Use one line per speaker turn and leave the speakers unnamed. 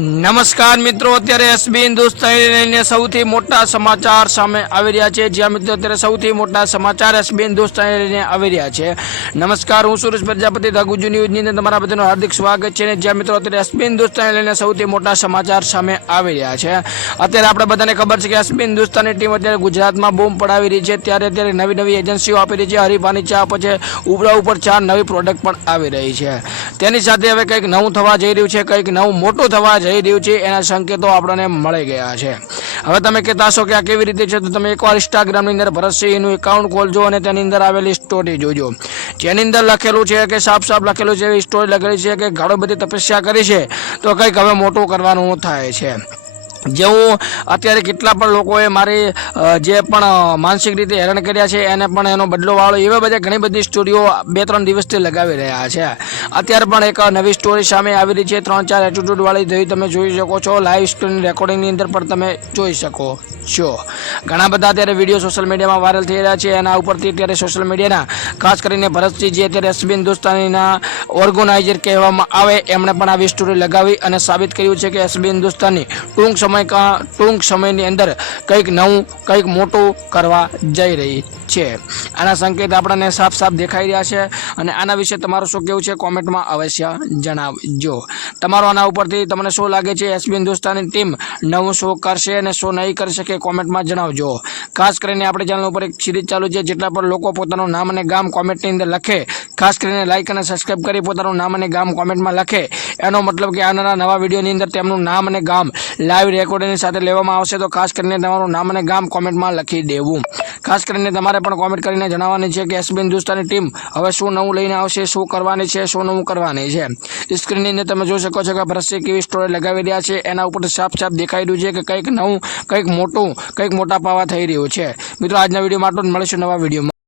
નમસ્કાર મિત્રો, અત્યારે એસબી હિન્દુસ્તાન લઈને સૌથી મોટા સમાચાર સામે આવી રહ્યા છે. જ્યાં મિત્રો, અત્યારે સૌથી મોટા સમાચાર એસબી હિન્દુસ્તાન લઈને આવી રહ્યા છે. નમસ્કાર, હું સુરેશ પ્રજાપતિ ધ ન્યૂઝની અંદર તમારા બધાનું હાર્દિક સ્વાગત છે અને જ્યાં મિત્રો, અત્યારે એસબી હિન્દુસ્તાન લઈને સૌથી મોટા સમાચાર સામે આવી રહ્યા છે. અત્યારે આપણે બધાને ખબર છે કે એસબી હિન્દુસ્તાનની ટીમ અત્યારે ગુજરાતમાં બૂમ પડાવી રહી છે. ત્યારે અત્યારે નવી નવી એજન્સીઓ આપી રહી છે. હરીફાની ચા પછી ઉપરા ઉપર ચાર નવી પ્રોડક્ટ પણ આવી રહી છે. તેની સાથે હવે કંઈક નવું થવા જઈ રહ્યું છે, કંઈક નવું મોટું થવા જઈ રહ્યું છે, એના સંકેતો આપણને મળી ગયા છે. હવે તમે કહેતા હશો કે આ કેવી રીતે છે, તો તમે એકવાર ઇન્સ્ટાગ્રામની અંદર ભરતસિંહનું એકાઉન્ટ ખોલજો અને તેની અંદર આવેલી સ્ટોરી જોજો. જેની અંદર લખેલું છે કે સાફ સાફ લખેલું છે, એવી સ્ટોરી લખેલી છે કે ઘણો બધી તપસ્યા કરી છે, તો કંઈક હવે મોટું કરવાનું થાય છે. જેવું અત્યારે કેટલા પણ લોકોએ મારી જે પણ માનસિક રીતે હેરાન કર્યા છે, એને પણ એનો બદલો વાળો એવા બધા ઘણી બધી સ્ટોરીઓ બે ત્રણ દિવસથી લગાવી રહ્યા છે. અત્યારે પણ એક નવી સ્ટોરી સામે આવી રહી છે ત્રણ ચાર એટીટ્યૂડવાળી જોઈ તમે જોઈ શકો છો. લાઈવ સ્ટોરી રેકોર્ડિંગની અંદર પણ તમે જોઈ શકો છો. ઘણા બધા અત્યારે વીડિયો સોશિયલ મીડિયામાં વાયરલ થઈ રહ્યા છે. એના ઉપરથી અત્યારે સોશિયલ મીડિયાના ખાસ કરીને ભરતસિંહ જે અત્યારે એસબી હિન્દુસ્તાનીના ઓર્ગેનાઇઝર કહેવામાં આવે, એમણે પણ આવી સ્ટોરી લગાવી અને સાબિત કર્યું છે કે એસબી હિન્દુસ્તાની ટૂંક સમય ટૂંક સમયની અંદર કંઈક નવું કંઈક મોટું કરવા જઈ રહી છે. આના સંકેત આપણને સાફ સાફ દેખાઈ રહ્યા છે અને આના વિશે તમારું શું કેવું છે કોમેન્ટમાં અવશ્ય જણાવજો. તમારો આના ઉપરથી તમને શું લાગે છે એસબી હિન્દુસ્તાનની ટીમ નવું શો કરશે અને શો નહીં કરી શકે કોમેન્ટમાં જણાવજો. ખાસ કરીને આપણી ચેનલ ઉપર એક સિરીઝ ચાલુ છે જેટલા પણ લોકો પોતાનું નામ અને ગામ કોમેન્ટની અંદર લખે. ખાસ કરીને લાઇક અને સબસ્ક્રાઇબ કરી પોતાનું નામ અને ગામ કોમેન્ટમાં લખે. એનો મતલબ કે આવનારા નવા વિડીયોની અંદર તેમનું નામ અને ગામ લાઈવ રેકોર્ડિંગની સાથે લેવામાં આવશે તો ખાસ કરીને તમારું નામ અને ગામ કોમેન્ટમાં લખી દેવું. ખાસ કરીને તમારે પણ કોમેન્ટ કરીને જણાવવાની છે કે એસબી હિન્દુસ્તાની ટીમ હવે શું નવું લઈને આવશે, શું કરવાની છે, શું નવું કરવાની છે. સ્ક્રીનની અંદર તમે જોઈ શકો છો કે ભ્રશ્ય કેવી સ્ટોરી લગાવી રહ્યા છે. એના ઉપર સાફ સાફ દેખાઈ રહ્યું છે કે કંઈક નવું, કંઈક મોટું, કંઈક મોટા પાવા થઈ રહ્યું છે. મિત્રો, આજના વિડીયોમાં આટલું જ. મળીશું નવા વિડીયોમાં.